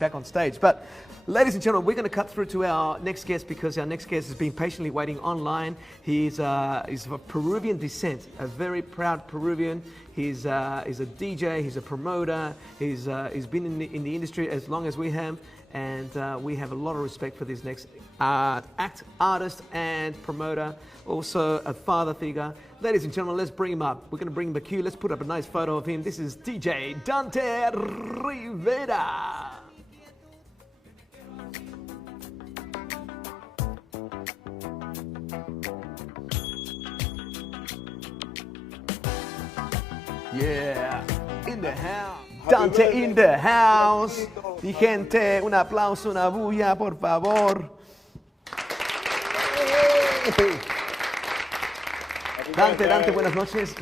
back on stage. But ladies and gentlemen, we're going to cut through to our next guest because our next guest has been patiently waiting online. He's of Peruvian descent, a very proud Peruvian. He's a DJ, he's a promoter, he's been in the industry as long as we have, and we have a lot of respect for this next artist and promoter, also a father figure. Ladies and gentlemen, let's bring him up. We're going to bring him a cue. Let's put up a nice photo of him. This is DJ Dante Rivera. Yeah, in the house. Dante in the house. Mi gente, un aplauso, una bulla, por favor. Dante, buenas noches,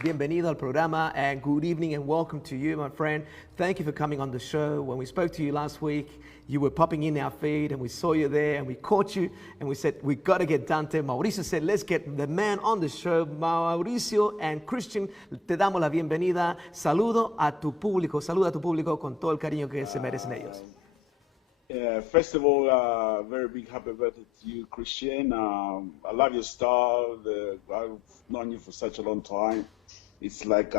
bienvenido al programa, and good evening and welcome to you, my friend. Thank you for coming on the show. When we spoke to you last week, you were popping in our feed and we saw you there and we caught you and we said, we got to get Dante. Mauricio said, let's get the man on the show. Mauricio and Christian, te damos la bienvenida. Saluda a tu público con todo el cariño que se merecen ellos. First of all, very big happy birthday to you, Christian. I love your style. I've known you for such a long time. It's like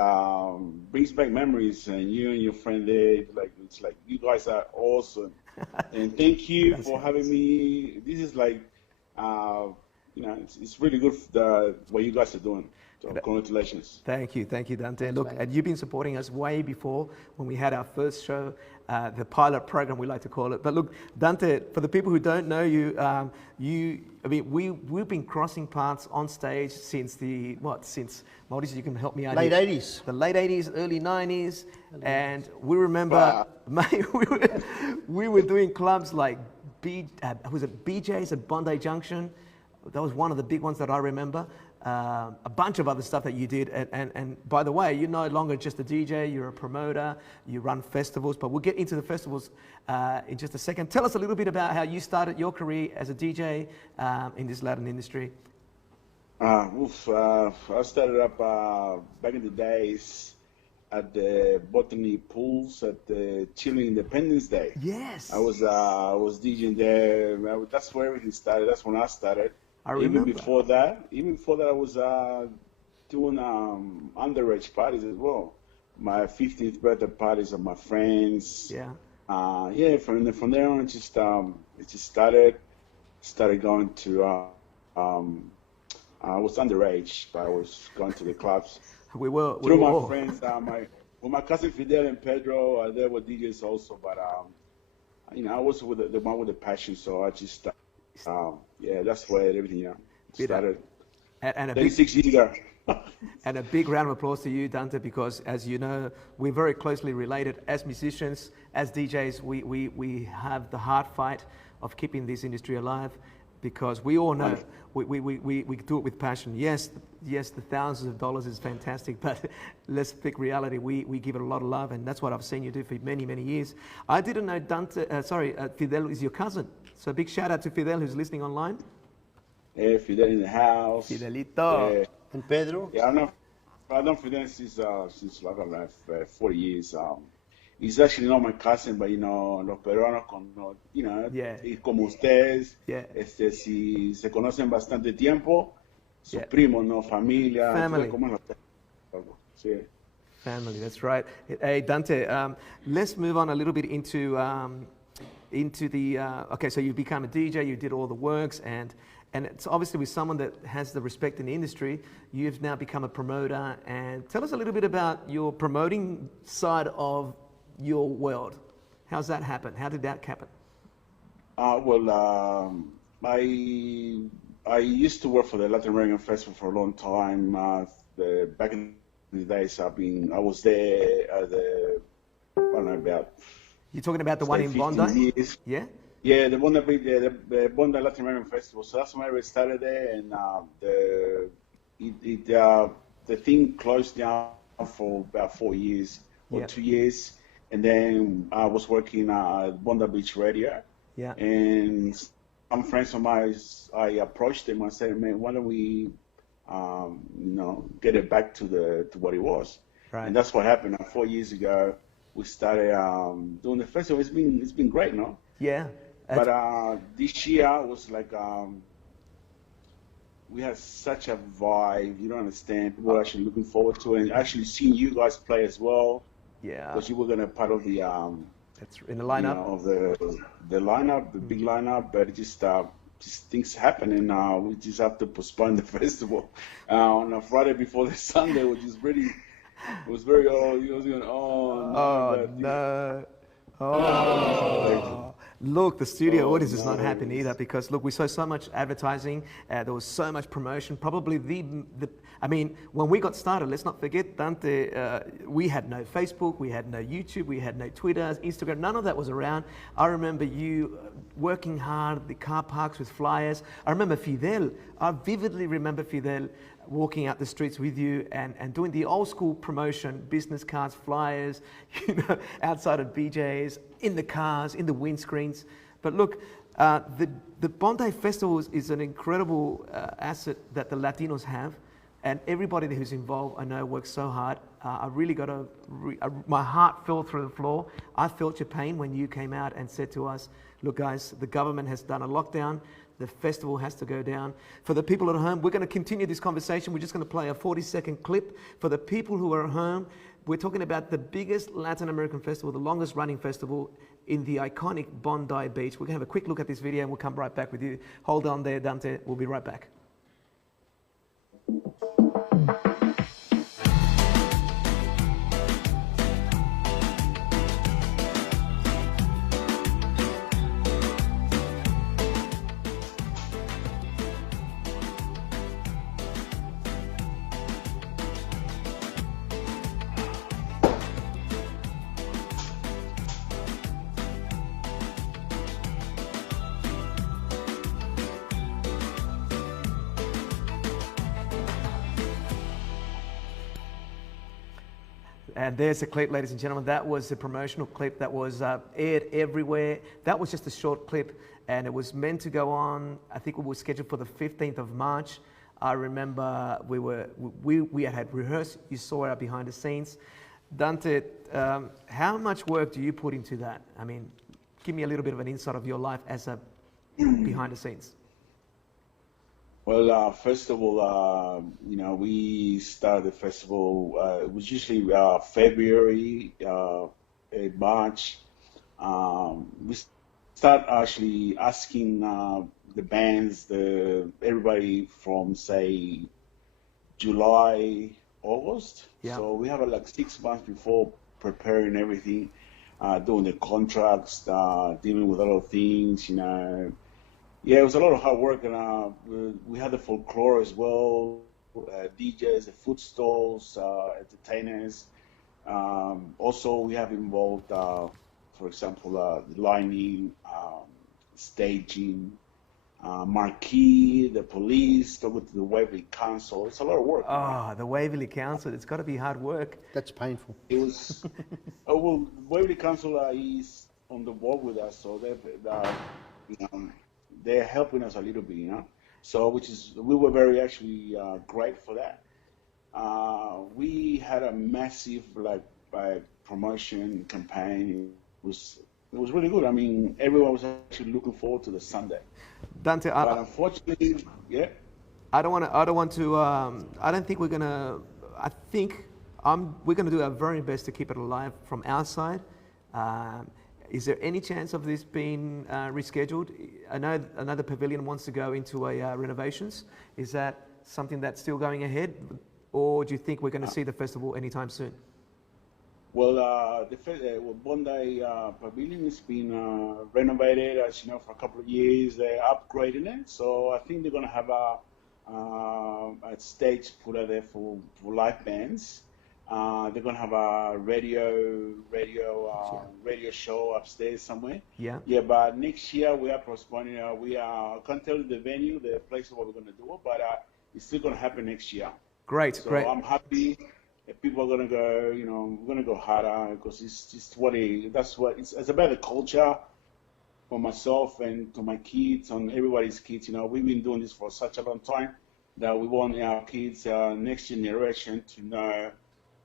brings back memories, and you and your friend there. It's like you guys are awesome. And thank you for having me. This is like, it's really good what you guys are doing. So congratulations. Thank you, Dante. Look, and you've been supporting us way before when we had our first show, the pilot program we like to call it. But look, Dante, for the people who don't know you, we've been crossing paths on stage since Mauricio, you can help me out. Late 80s. The late 80s, early 90s, and we remember, we were doing clubs like was it BJ's at Bondi Junction? That was one of the big ones that I remember. A bunch of other stuff that you did, and by the way, you're no longer just a DJ, you're a promoter, you run festivals, but we'll get into the festivals in just a second. Tell us a little bit about how you started your career as a DJ in this Latin industry. I started up back in the days at the Bondi pools at the Chile Independence Day. Yes. I was DJing there. That's where everything started. That's when I started. I remember. Even before that, I was doing underage parties as well. My 15th birthday parties of my friends. Yeah. From there on, it just started going to. I was underage, but I was going to the clubs. We were my friends. My cousin Fidel and Pedro, they were DJs also, but I was with the one with the passion, so I just. That's where everything started. And 36 years ago. And a big round of applause to you, Dante, because as you know, we're very closely related as musicians, as DJs. We have the hard fight of keeping this industry alive, because we all know we do it with passion. Yes, the thousands of dollars is fantastic, but let's speak reality. We give it a lot of love, and that's what I've seen you do for many, many years. I didn't know Fidel is your cousin. So big shout out to Fidel who's listening online. Hey, Fidel in the house. Fidelito. And Pedro? Yeah, I've known Fidel since like 40 years. He's actually not my cousin, but los peruanos como ustedes, si se conocen bastante tiempo, sus primos, no familia. Family. Sí. Family, that's right. Hey, Dante, let's move on a little bit into the okay, so you become a DJ, you did all the works, and it's obviously with someone that has the respect in the industry. You've now become a promoter, and tell us a little bit about your promoting side of your world. How's that happen? How did that happen? I used to work for the Latin American Festival for a long time. Back in the days, I was there about. You're talking about the one in Bondi? Years. Yeah? Yeah, the Bondi Latin American Festival. So that's when I started there, and the thing closed down for about 4 years or 2 years, and then I was working at Bondi Beach Radio. Yeah. And some friends of mine, I approached them and said, "Man, why don't we, get it back to what it was?" Right. And that's what happened 4 years ago. we started doing the festival. It's been great, no? Yeah. But this year was like we had such a vibe. You don't understand. People were actually looking forward to it, and actually seeing you guys play as well, Yeah. because you were gonna part of the That's in the lineup. of the lineup, the big lineup. But it just things happen, and we just have to postpone the festival on a Friday before the Sunday, which is really it was very you was going oh no, Oh but no. crazy. Oh, look, the studio Oh audience is not no, happy either because look, we saw so much advertising. There was so much promotion. Probably I mean, when we got started, let's not forget, Dante, we had no Facebook, we had no YouTube, we had no Twitter, Instagram. None of that was around. I remember you working hard, the car parks with flyers. I remember Fidel. I vividly remember Fidel walking out the streets with you and doing the old school promotion, business cards, flyers, outside of BJ's, in the cars, in the windscreens. But look, the Bondi Festival is an incredible asset that the Latinos have, and everybody who's involved, I know, works so hard. I really got my heart fell through the floor. I felt your pain when you came out and said to us, look guys, the government has done a lockdown. The festival has to go down. For the people at home, we're going to continue this conversation. We're just going to play a 40-second clip. For the people who are at home, we're talking about the biggest Latin American festival, the longest running festival in the iconic Bondi Beach. We're going to have a quick look at this video and we'll come right back with you. Hold on there, Dante. We'll be right back. And there's a clip, ladies and gentlemen. That was a promotional clip that was aired everywhere. That was just a short clip, and it was meant to go on. I think it was scheduled for the 15th of March. I remember we had rehearsed. You saw it behind the scenes. Dante, how much work do you put into that? I mean, give me a little bit of an insight of your life as a behind the scenes. Well, first of all, we started the festival. It was usually February, March. We start actually asking the bands, everybody from say July, August. Yeah. So we have like 6 months before preparing everything, doing the contracts, dealing with a lot of things, Yeah, it was a lot of hard work, and we had the folklore as well, DJs, the food stalls, entertainers. Also, we have involved, for example, the lighting, staging, marquee, the police, talking to the Waverly Council. It's a lot of work. Oh, the Waverly Council. It's got to be hard work. That's painful. It was, well, Waverly Council is on the board with us, so they're helping us a little bit, So, we were very actually great for that. We had a massive promotion campaign. It was really good. I mean, everyone was actually looking forward to the Sunday. Dante, But unfortunately, yeah. I don't think we're gonna. I think we're gonna do our very best to keep it alive from our side. Is there any chance of this being rescheduled? I know another pavilion wants to go into a renovations. Is that something that's still going ahead, or do you think we're going to see the festival anytime soon? Well, the Bondi Pavilion has been renovated, as you know, for a couple of years. They're upgrading it, so I think they're going to have a stage put out there for live bands. They're going to have a radio show upstairs somewhere. Yeah. Yeah, but next year we are postponing. I can't tell you the venue, the place where we're going to do it, but it's still going to happen next year. Great, So great. I'm happy that people are going to go. We're going to go harder because it's just it's about the culture for myself and to my kids and everybody's kids. We've been doing this for such a long time that we want our kids, next generation, to know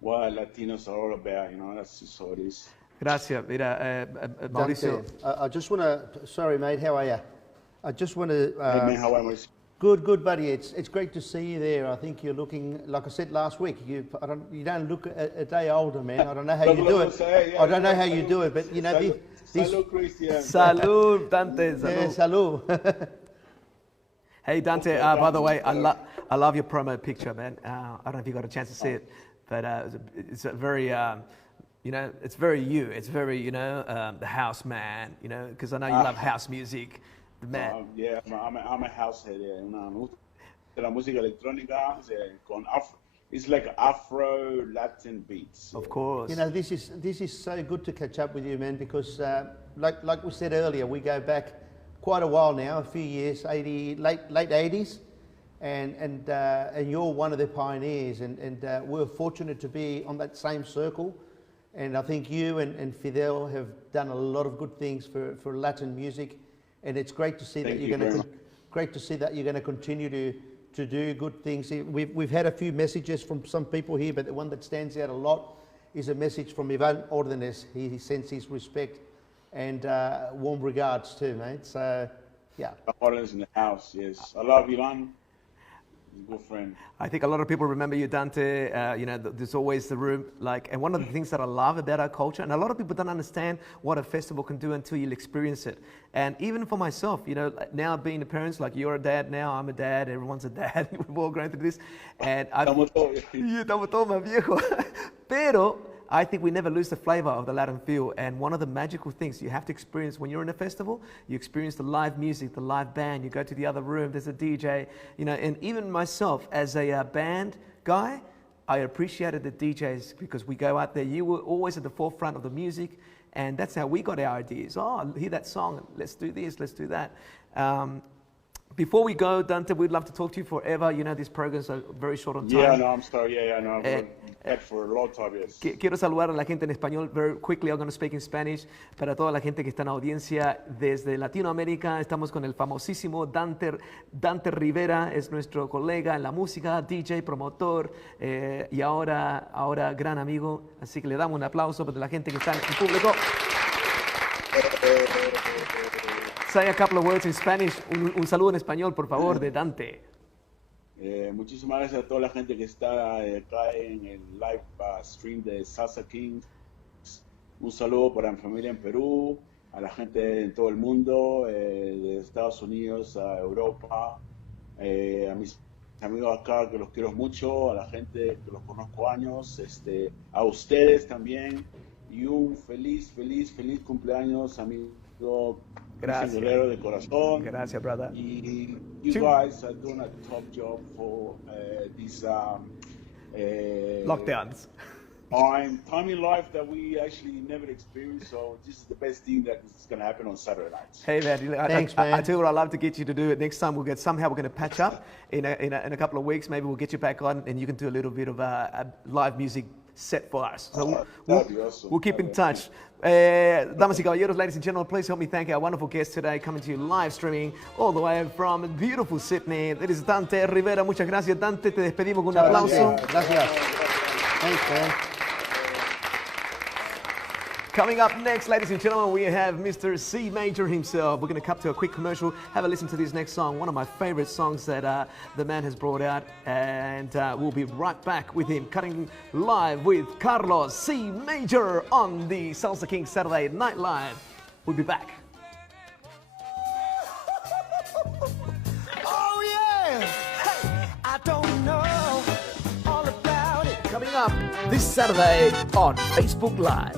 what Latinos are all about. You know, that's just all it is. Gracias. Mira, Mauricio. Dante, I just want to, sorry mate, how are you? I just want to, Hey man, how am I? good buddy, it's great to see you there. I think you're looking, like I said last week, you don't look a day older, man. I don't know how you do it. I don't know how you do it, but you know, this Salud, Christian. Salud, Dante. Salud. yeah, salud. Hey, Dante, by the way, I love your promo picture, man. I don't know if you got a chance to see it, but it's a very, you know, it's very you. It's very, you know, the house man, you know, because I know you love house music. The man. Yeah, I'm a house head. Yeah, you know, me gusta la música electrónica con afro. It's like Afro Latin beats. Of course. You know, this is so good to catch up with you, man, because like we said earlier, we go back quite a while now, a few years, late 80s, and you're one of the pioneers, and we're fortunate to be on that same circle, and I think you and Fidel have done a lot of good things for Latin music, and it's great to see that you're going to continue to do good things. We've had a few messages from some people here, but the one that stands out a lot is a message from Ivan Ordenes. He sends his respect and warm regards too, mate. So, yeah. Ordenes in the house, yes. I love Ivan. He's a good friend. I think a lot of people remember you, Dante. You know, there's always the room, like, and one of the things that I love about our culture, and a lot of people don't understand what a festival can do until you'll experience it. And even for myself, you know, now being a parent, like you're a dad now, I'm a dad, everyone's a dad, we've all grown through this. And Estamos todos. Estamos todos más viejos. Pero I think we never lose the flavor of the Latin feel. And one of the magical things you have to experience when you're in a festival, you experience the live music, the live band, you go to the other room, there's a DJ, you know, and even myself as a band guy, I appreciated the DJs because we go out there, you were always at the forefront of the music, and that's how we got our ideas. Oh, hear that song, let's do this, let's do that. Before we go, Dante, we'd love to talk to you forever. You know, these programs are very short on time. Yeah, no, I'm sorry. Yeah, no, I've been back for a long time, yes. Quiero saludar a la gente en español. Very quickly, I'm going to speak in Spanish. Para toda la gente que está en audiencia desde Latinoamérica, estamos con el famosísimo Dante Rivera, es nuestro colega en la música, DJ, promotor y ahora gran amigo. Así que le damos un aplauso para la gente que está en el público. Say a couple of words in Spanish. Un saludo en español, por favor, de Dante. Muchísimas gracias a toda la gente que está acá en el live stream de Salsa Kingz. Un saludo para mi familia en Perú, a la gente en todo el mundo, de Estados Unidos a Europa, a mis amigos acá que los quiero mucho, a la gente que los conozco años, a ustedes también, y un feliz cumpleaños, amigo. Gracias. De corazón. Gracias, brother. You guys are doing a top job for these lockdowns. Time in life that we actually never experienced. So this is the best thing that is going to happen on Saturday nights. Hey man, Thanks, man. I tell you what, I'd love to get you to do it next time. We're going to patch up in a couple of weeks. Maybe we'll get you back on and you can do a little bit of a live music set for us. So we'll keep in touch. Damas y caballeros, ladies and gentlemen, please help me thank our wonderful guest today, coming to you live streaming all the way from beautiful Sydney. That is Dante Rivera. Muchas gracias, Dante. Te despedimos con un aplauso. Gracias. Thanks, man. Coming up next, ladies and gentlemen, we have Mr. C Major himself. We're going to cut to a quick commercial. Have a listen to this next song, one of my favorite songs that the man has brought out. And we'll be right back with him, cutting live with Carlos C Major on the Salsa Kingz Saturday Night Live. We'll be back. Oh yeah, hey, I don't know all about it. Coming up this Saturday on Facebook Live.